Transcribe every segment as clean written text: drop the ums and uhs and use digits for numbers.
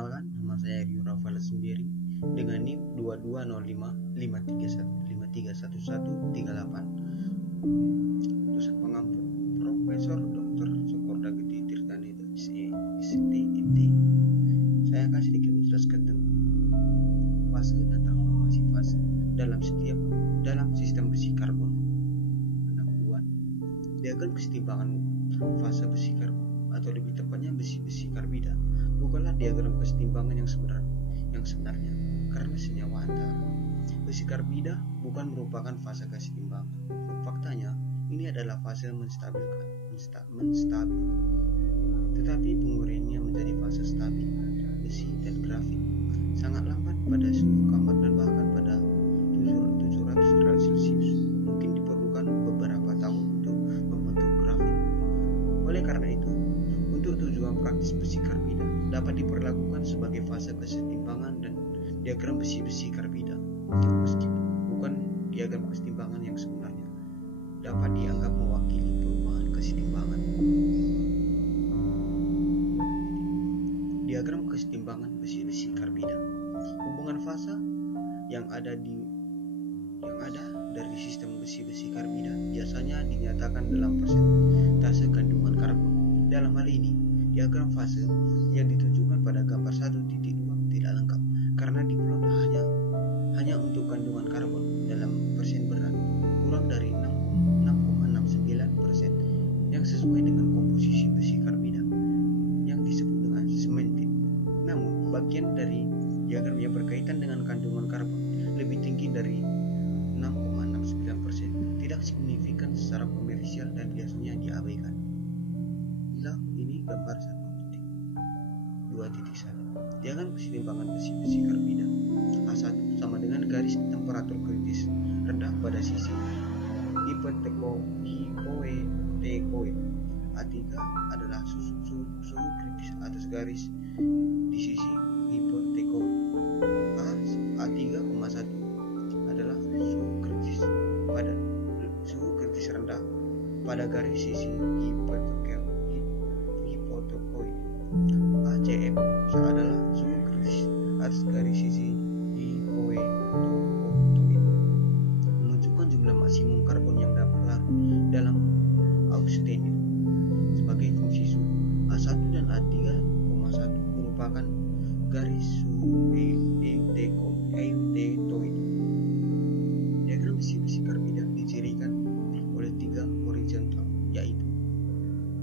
Perkenalkan, nama saya Rio Rafael Sembiring dengan NIM 2205531138. Dosen pengampu Profesor Dr. Sokorda Gede Tirtaneda ST MT. Saya akan sedikit menjelaskan tentang fase dan transformasi fase dalam sistem besi karbon. Pendahuluan, diagram kesetimbangan fase besi karbon, atau lebih tepatnya besi-besi karbida, bukanlah diagram kesetimbangan yang sebenarnya, karena senyawa antara. Besi karbida bukan merupakan fase kesetimbangan. Faktanya, ini adalah fase menstabil. Tetapi penguraiannya menjadi fase stabil, besi dan grafit sangat lambat pada suhu kamar dan bahkan pada 700 derajat Celcius. Mungkin diperlukan beberapa tahun untuk membentuk grafit. Oleh karena itu, untuk tujuan praktis besi karbida dapat diperlakukan sebagai fase kesetimbangan dan diagram besi-besi karbida, meskipun bukan diagram kesetimbangan yang sebenarnya, dapat dianggap mewakili perubahan kesetimbangan. Diagram kesetimbangan besi-besi karbida. Hubungan fase yang ada dari sistem besi-besi karbida biasanya dinyatakan dalam persentase kandungan karbon. Dalam hal ini, diagram fase yang ditunjukkan pada gambar 1.2 tidak lengkap karena diplot hanya untuk kandungan karbon dalam persen berat kurang dari 6,69% yang sesuai dengan komposisi besi karbida yang disebut dengan cemented. Namun, bagian dari diagram yang berkaitan dengan kandungan karbon lebih tinggi dari 6,69% tidak signifikan secara komersial dan biasanya diabaikan. Ini gambar 1.2.1. Diagram kesetimbangan besi-besi karbida. A1 sama dengan garis temperatur kritis rendah pada sisi hipotekoid. A3 adalah suhu kritis atas garis di sisi hipotekoid. A3,1 adalah suhu kritis rendah pada garis sisi hipotekoid. ACM adalah suhu kritis atas garis sisi hipotoid, menunjukkan jumlah maksimum karbon yang dapat larut dalam austenit sebagai fungsi suhu. A1 dan A3,1 merupakan garis suhu eutetoid. Diagram besi-besi karbida dicirikan oleh 3 horizontal, yaitu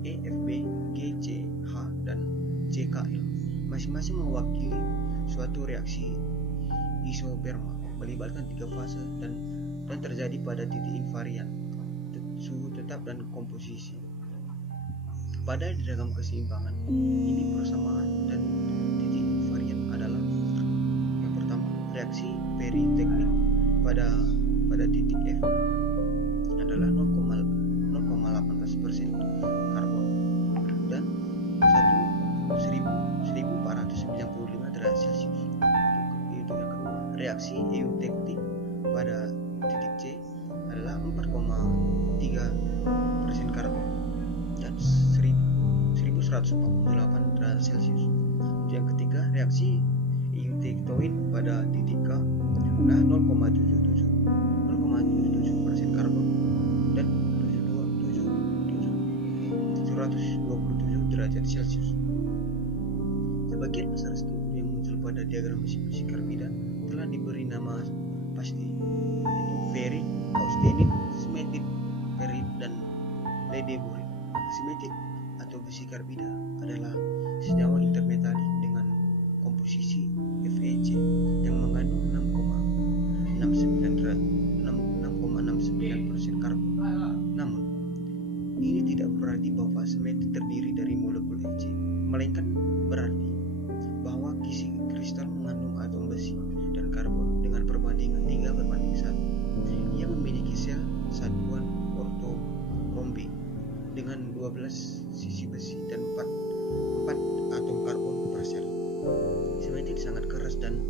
EFB, GC, H, dan CKL, masing-masing mewakili suatu reaksi isotermal melibatkan 3 fase dan terjadi pada titik invarian, suhu tetap, dan komposisi. Pada diagram keseimbangan ini, persamaan dan titik invarian adalah: yang pertama, reaksi periteknik pada titik F adalah 0,18% karbon dan 1495 derajat Celcius. Itu yang kedua. Reaksi eutektik pada titik C adalah 4,3% karbon dan 1148 derajat Celcius. Yang ketiga, reaksi eutektoid pada titik K adalah 0,77% karbon dan 127 derajat Celcius. Sebagian besar struktur yang muncul pada diagram besi-besi karbida telah diberi nama pasti, yaitu ferrit, austenit, cemented, ferrit, dan ledeborite. Cemented atau besi karbida adalah senyawa intermetalik dengan komposisi FeC yang mengandung 6,69% karbon. Namun, ini tidak berarti bahwa cemented terdiri dari molekul Fc, melainkan berarti bahwa kristal mengandung atom besi dan karbon dengan perbandingan 3:1. Ia memiliki sel satuan ortorombi dengan 12 sisi besi dan 4 atom karbon per sel. Cemented sangat keras dan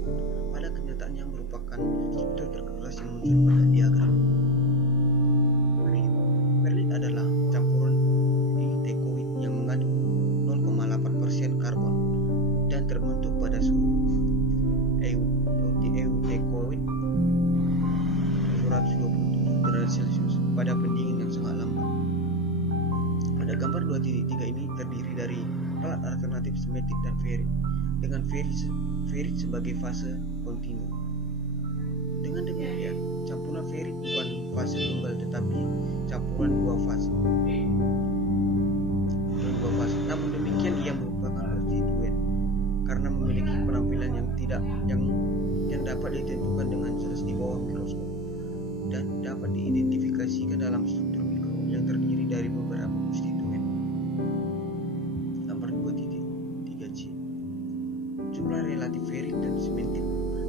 pada kenyataannya merupakan struktur terkeras yang muncul pada diagram. Ferrit adalah campuran eutekoid yang mengandung 0,8% karbon dan terbentuk pada pada suhu eutekoid 727 derajat Celcius pada pendingin yang sangat lambat. Pada gambar 2.3 ini terdiri dari pelat alternatif simetrik dan ferit, dengan ferit sebagai fase kontinu. Dengan demikian, campuran ferit bukan fase tunggal tetapi campuran dua fase. Namun demikian ia merupakan konstituen karena memiliki penampilan yang dapat ditentukan dengan jelas di bawah mikroskop dan dapat diidentifikasikan dalam struktur mikro yang terdiri dari beberapa konstituen. Nomor 2.3c. Jumlah relatif ferit dan simetrik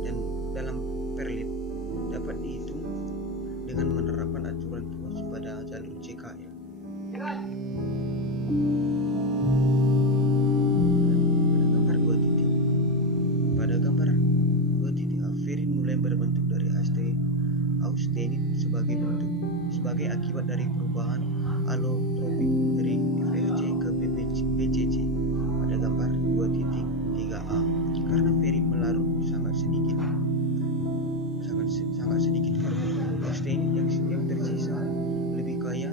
dan dalam perlit dapat dihitung dengan menerapkan aturan Gauss pada jalur JKM. Pada gambar 2.a, ferit mulai berbentuk dari austenit sebagai akibat dari perubahan alotropik dari FFC ke BCC. Pada gambar 2.3a, karena ferit melarut sangat sedikit karbon, austenit yang tersisa lebih kaya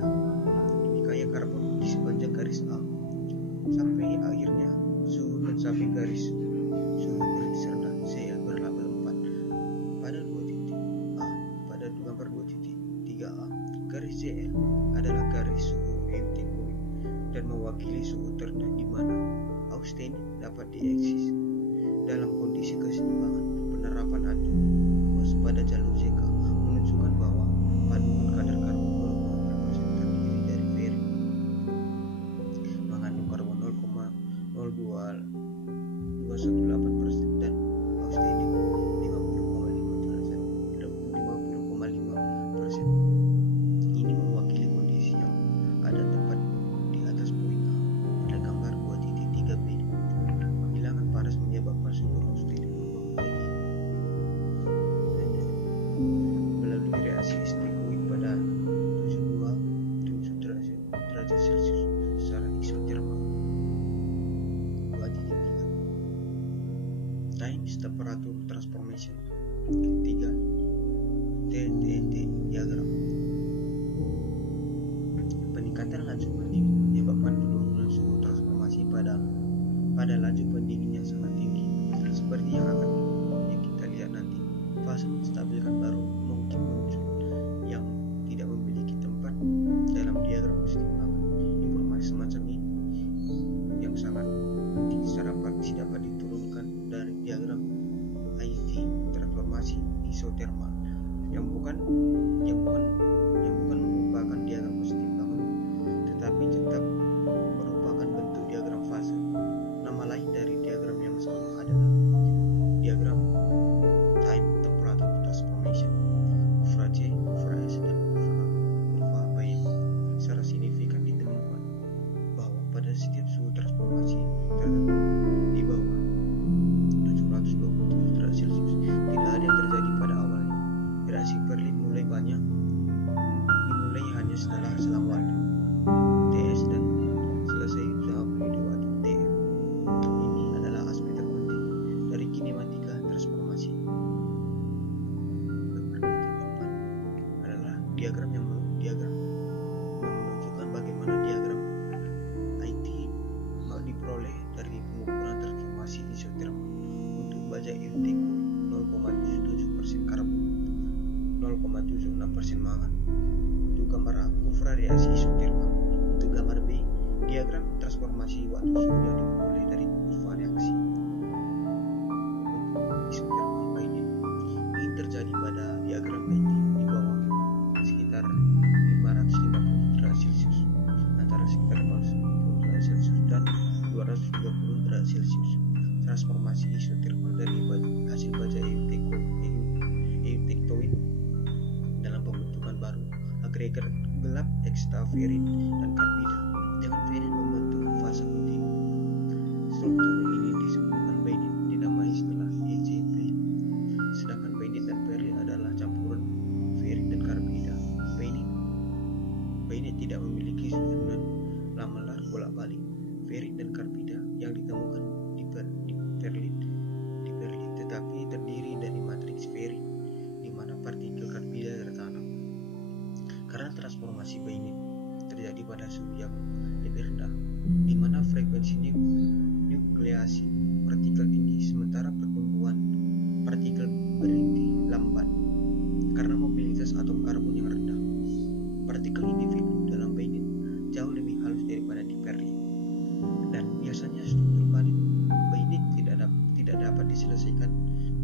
karbon di sepanjang garis A sampai akhirnya suhu mencapai garis suhu kritis rendah Cl berlabel 4. Pada 2.a, pada gambar 2.3a, garis Cl adalah garis suhu eutekoid dan mewakili suhu terendah di mana austenit dapat dieksis. Dalam kondisi keseimbangan, penerapan aturan Gauss pada jalur JK menunjukkan bahwa paduan kadar karbon 0,4% terdiri dari ferit mengandung karbon 0,02218% dan austenit 50,5%. Ini mewakili kondisi yang ada tepat di atas poin A. Pada gambar 2.3b, penghilangan panas menyebabkan sumber austenit berubah melalui reaksi istekoid pada 72 derajat Celcius secara isotermal. 2.3 Times Temperature Transformation. 3. TTT diagram. Peningkatan laju pendingin menyebabkan penurunan suhu transformasi pada laju pendingin yang sangat tinggi, seperti yang kita lihat nanti. Fase menstabilkan baru mungkin muncul yang tidak memiliki tempat dalam diagram keseimbangan. Informasi semacam ini yang sangat tinggi secara praktis dapat diturunkan dari diagram IT transformasi isotermal yang bukan merupakan diagram keseimbangan tetapi tetap merupakan bentuk diagram fase. Nama lain dari diagram yang sama adalah diagram time temperature transformation, kurva C, kurva S, dan kurva Bain. Secara signifikan ditemukan bahwa pada setiap suhu transformasi tertentu di bawah 727 derajat Celcius tidak ada yang terjadi pada awalnya. Reaksi Perlin dimulai hanya setelah selang waktu TS dan selesai usaha periode waktu TM. Ini adalah aspek terpenting dari kinematika transformasi. Gambar 2.4 adalah diagram yang menunjukkan bagaimana diagram IT diperoleh dari pengukuran transformasi isotermal untuk baja eutekoid 0,77% karbon, 0,76% mangan. Untuk gambar A, kurva reaksi isotermal. Untuk gambar B, diagram transformasi waktu suhu yang diperoleh dari kurva reaksi isotermal Bainin. Ini terjadi pada diagram IT di bawah sekitar 550 derajat Celcius, antara sekitar 40 derajat Celcius dan 230 derajat Celcius. Transformasi isotermal dari hasil baja eutektoid dalam pembentukan baru agregat gelap ekstaferit dan karbida dengan ferit membentuk fase kontinu. Struktur ini disebutkan Bainin, dinamai setelah EJP. Sedangkan Bainin dan ferit adalah campuran ferit dan karbida. Bainin tidak memiliki susunan lamelar bolak-balik. Ferit dan karbida yang ditemukan di perlit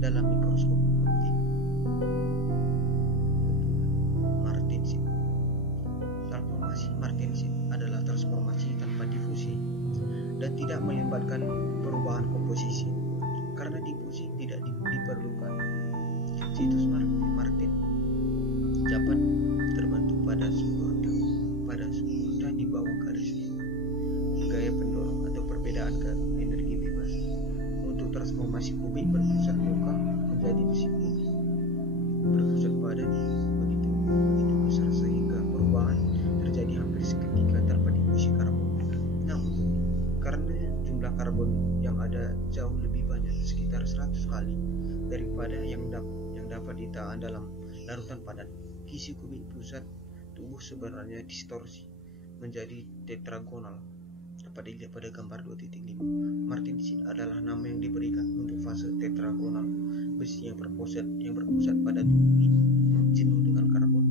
dalam mikroskop optik. Martensit. Transformasi Martensit adalah transformasi tanpa difusi dan tidak melibatkan perubahan komposisi. Karena difusi tidak diperlukan, situs Martin dapat terbentuk pada suhu rendah di bawah garis gaya pendorong atau perbedaan energi bebas. Untuk transformasi kubik berpusat muka menjadi besi kubik berpusat badan begitu besar sehingga perubahan terjadi hampir seketika tanpa difusi karbon. Namun karena jumlah karbon yang ada jauh lebih banyak, sekitar 100 kali daripada yang dapat ditahan dalam larutan padat, kisi kubik pusat tubuh sebenarnya distorsi menjadi tetragonal. Dapat dilihat pada gambar 2.5. Martensit adalah nama yang diberikan untuk fase tetragonal besi yang berpusat pada tubuh ini jenuh dengan karbon.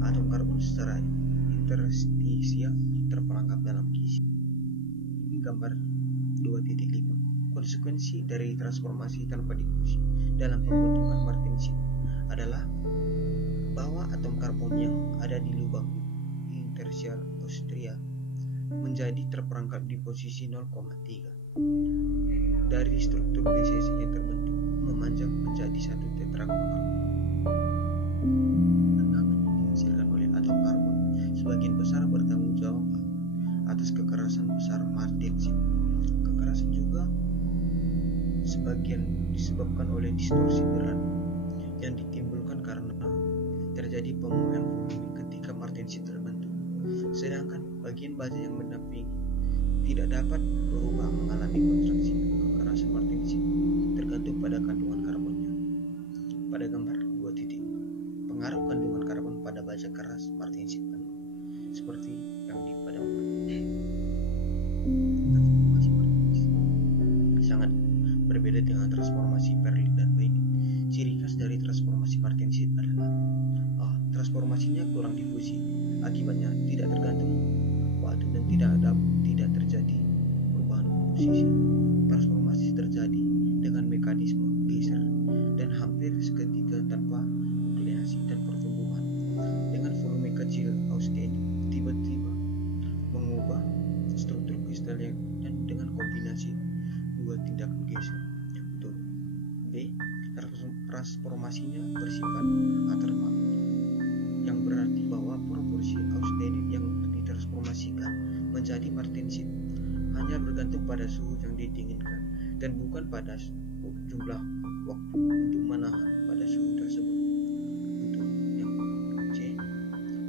Atom karbon secara interstisial terperangkap dalam kisi. Ini gambar 2.5. Konsekuensi dari transformasi tanpa difusi dalam pembentukan Martensit adalah bahwa atom karbon yang ada di lubang interstisial Austria menjadi terperangkap di posisi 0,3. Dari struktur BCC yang terbentuk memanjang menjadi satu tetragonal. Tegangan yang dihasilkan oleh atom karbon sebagian besar bertanggung jawab atas kekerasan besar Martensit. Kekerasan juga sebagian disebabkan oleh distorsi berat yang ditimbulkan karena terjadi pemulihan volume ketika Martensit terbentuk. Sedangkan bagian baja yang mendampingi tidak dapat berubah mengalami kontraksi. Kekerasan Martensit tergantung pada kandungan karbonnya. Pada gambar 2.5, pengaruh kandungan karbon pada baja keras Martensit penuh, seperti yang di pada transformasi Martensit sangat berbeda dengan transformasi Perlin dan Weinert. Ciri khas dari transformasi Martensit adalah transformasinya kurang difusi, akibatnya tidak tergantung waktu dan tidak terjadi perubahan komposisi. Transformasi terjadi dengan mekanisme geser dan hampir seketika tanpa nukleasi dan pertumbuhan. Dengan volume kecil, austenit tiba-tiba mengubah struktur kristal dan dengan kombinasi dua tindakan geser. Untuk B, transformasinya bersifat atermal, yang berarti bahwa proporsi austenit yang ditransformasikan menjadi Martensit hanya bergantung pada suhu yang didinginkan dan bukan pada jumlah waktu untuk menahan pada suhu tersebut. Untuk yang C,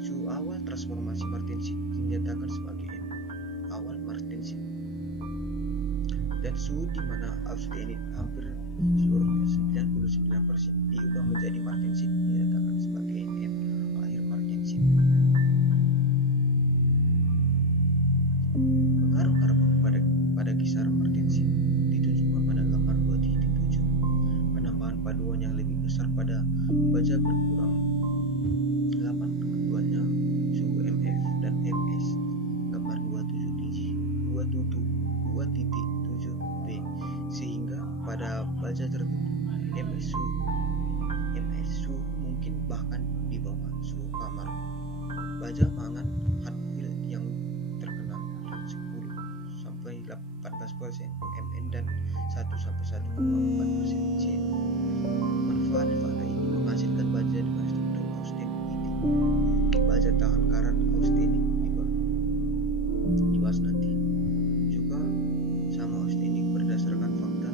suhu awal transformasi Martensit dinyatakan sebagai M, awal Martensit, dan suhu di mana austenit hampir seluruhnya 99% diubah menjadi Martensit dinyatakan sebagai M, akhir Martensit. Pengaruh karbon pada kisar Martensit ditunjukkan pada gambar 2.7. Penambahan paduan yang lebih besar pada baja berkurang 8, keduanya suhu MF dan MS. Gambar 2.7b, sehingga pada baja tertentu MS suhu mungkin bahkan di bawah suhu kamar. Baja mangan Hatfield yang terkenal 10-14% Mn dan 1-1,4% C. Manfaat ini menghasilkan baja dengan struktur austenit. Baja tahan karat austenit dibahas nanti. Juga sama austenit berdasarkan fakta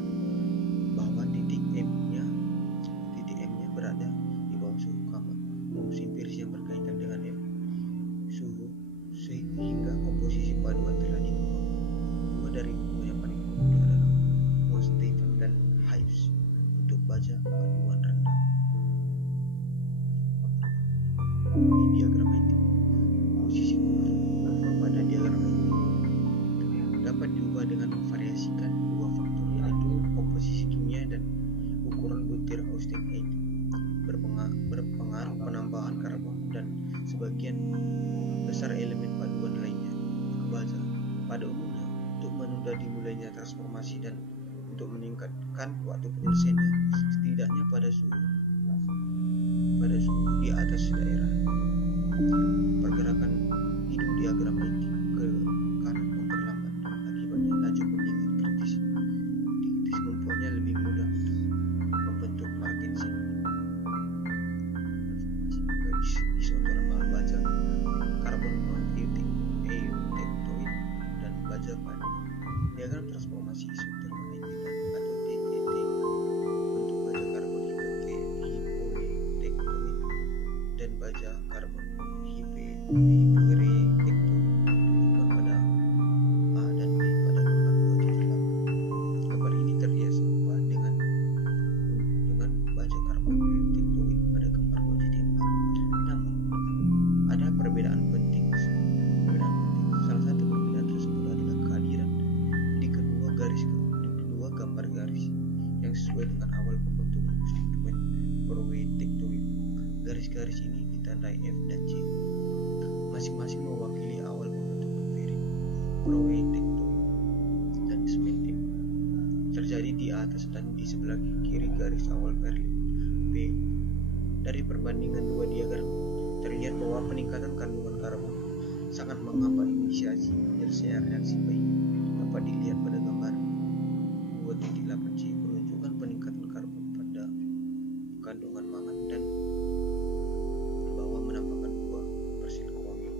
bahwa titik M-nya berada di bawah suhu kamar. Rumus empiris yang berkaitan dengan M suhu sehingga komposisi paduan telah dikembangkan. Dua dari buku yang paling populer adalah Von Stefan dan Hives untuk baja paduan rendah. Di diagram ini, posisi kurva pada diagram ini dapat diubah dengan memvariasikan dua faktor, yaitu komposisi kimia dan ukuran butir austenit. Berpengaruh penambahan karbon dan sebagian besar elemen paduan lainnya ke baja. Pada umumnya, untuk menunda dimulainya transformasi dan untuk meningkatkan waktu penyelesaiannya setidaknya pada suhu di atas daerah. Pergerakan hidung diagram IT ke kanan memperlambat dan akibatnya laju pendingin kritis membuatnya lebih mudah untuk membentuk martensit. Garis isotermal baja karbon eutectoid dan baja padi. Diagram transformasi isotermal atau TTT untuk baja karbon hipoetektoid dan baja karbon hiperektoid ditunjukkan pada A dan B pada gambar 2.8. Gambar ini terlihat serupa dengan baja karbon eutectoid pada gambar 2.4. Namun ada perbedaan penting. Salah satu perbedaan tersebut adalah kehadiran di kedua gambar garis yang sesuai dengan awal pembentukan konstituen proetektoid. Garis-garis ini ditandai F dan C, masing-masing mewakili awal pembentukan virin proetektoid dan sementim. Terjadi di atas dan di sebelah kiri garis awal Perlin B. Dari perbandingan dua diagram terlihat bahwa peningkatan kandungan karbon sangat menghambat inisiasi penyelesaian reaksi baik. Dapat dilihat pada gambar 2.8c menunjukkan peningkatan karbon pada kandungan mangan dan bawah menampakkan 2% kuangil.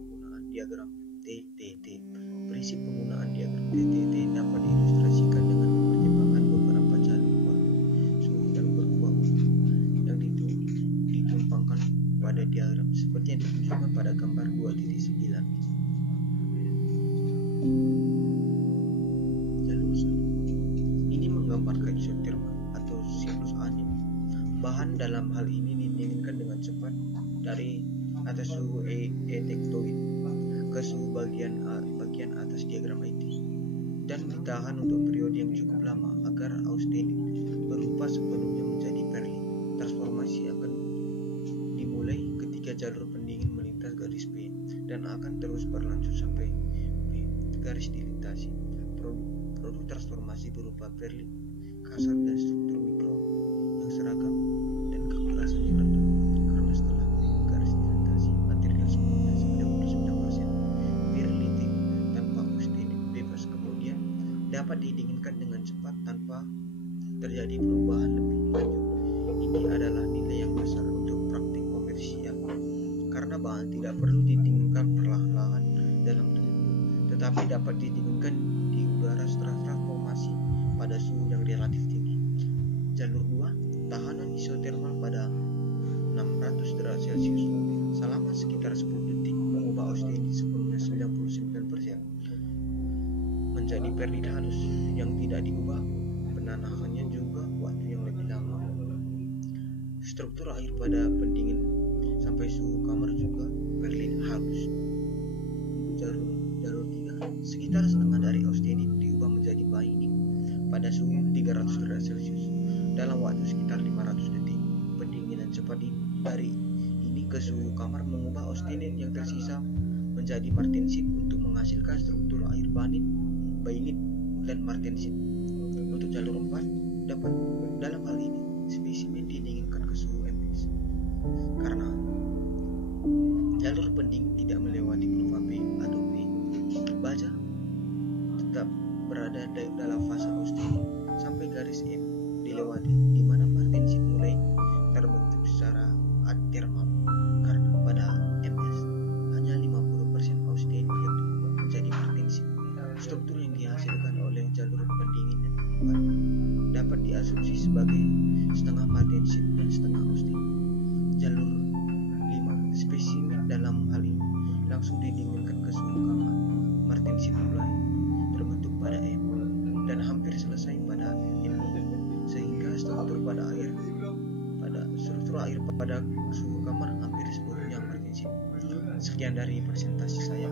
Penggunaan diagram TTT. Prinsip penggunaan diagram TTT dapat diilustrasikan dengan mempertimbangkan beberapa jalur waktu, suhu dan berubah yang ditumpangkan pada diagram seperti yang ditunjukkan pada gambar 2.9. Jalur 1. Ini menggambarkan isotermal atau siklus angin. Bahan dalam hal ini didinginkan dengan cepat dari atas suhu etektoid ke suhu bagian atas diagram IT dan ditahan untuk periode yang cukup lama agar austenit berubah sepenuhnya menjadi perlin. Transformasi akan dimulai ketika jalur pendingin melintas garis P dan akan terus berlanjut sampai P garis dilintasi. Produk transformasi berupa perlin kasar dan struktur mikro yang seragam dan kekerasan yang rendah. Karena setelah garis dilintasi material sepenuhnya 99% virility tanpa austenit bebas, kemudian dapat didinginkan dengan cepat tanpa terjadi perubahan lebih lanjut. Ini adalah nilai yang besar untuk praktik komersial karena bahan tidak perlu didinginkan perlahan-lahan dalam tubuh, tetapi dapat didinginkan di udara setelah transformasi pada suhu yang relatif tinggi. Jalur 2. Tahanan isotermal pada 600 derajat Celcius selama sekitar 10 detik mengubah austenit sepenuhnya 99% menjadi perlin halus yang tidak diubah. Penanahannya juga waktu yang lebih lama. Struktur air pada pendingin sampai suhu kamar juga perlin halus. Jalur 3. Sekitar setengah dari austenit diubah menjadi binding pada suhu 300 derajat Celcius dalam waktu sekitar 500 detik. Pendinginan cepat dari ini ke suhu kamar mengubah austenit yang tersisa menjadi martensit untuk menghasilkan struktur air bainit dan martensit. Untuk jalur 4 dalam hal ini spesimen didinginkan ke suhu MS karena jalur pendingin tidak melewati kurva P atau P. Baja tetap berada dalam fase austenit sampai garis M dilewati, di mana martensit mulai terbentuk secara atermal karena pada MS hanya 50% austenit yang berubah menjadi martensit. Struktur yang dihasilkan oleh jalur pendingin yang dapat diasumsi sebagai setengah martensit dan setengah austenit. Jalur 5. Spesimen dalam hal ini langsung didinginkan ke suhu kamar. Martensit mulai terbentuk pada M dan hampir selesai pada M, sehingga struktur air pada suhu kamar hampir seluruhnya martensit. Sekian dari presentasi saya.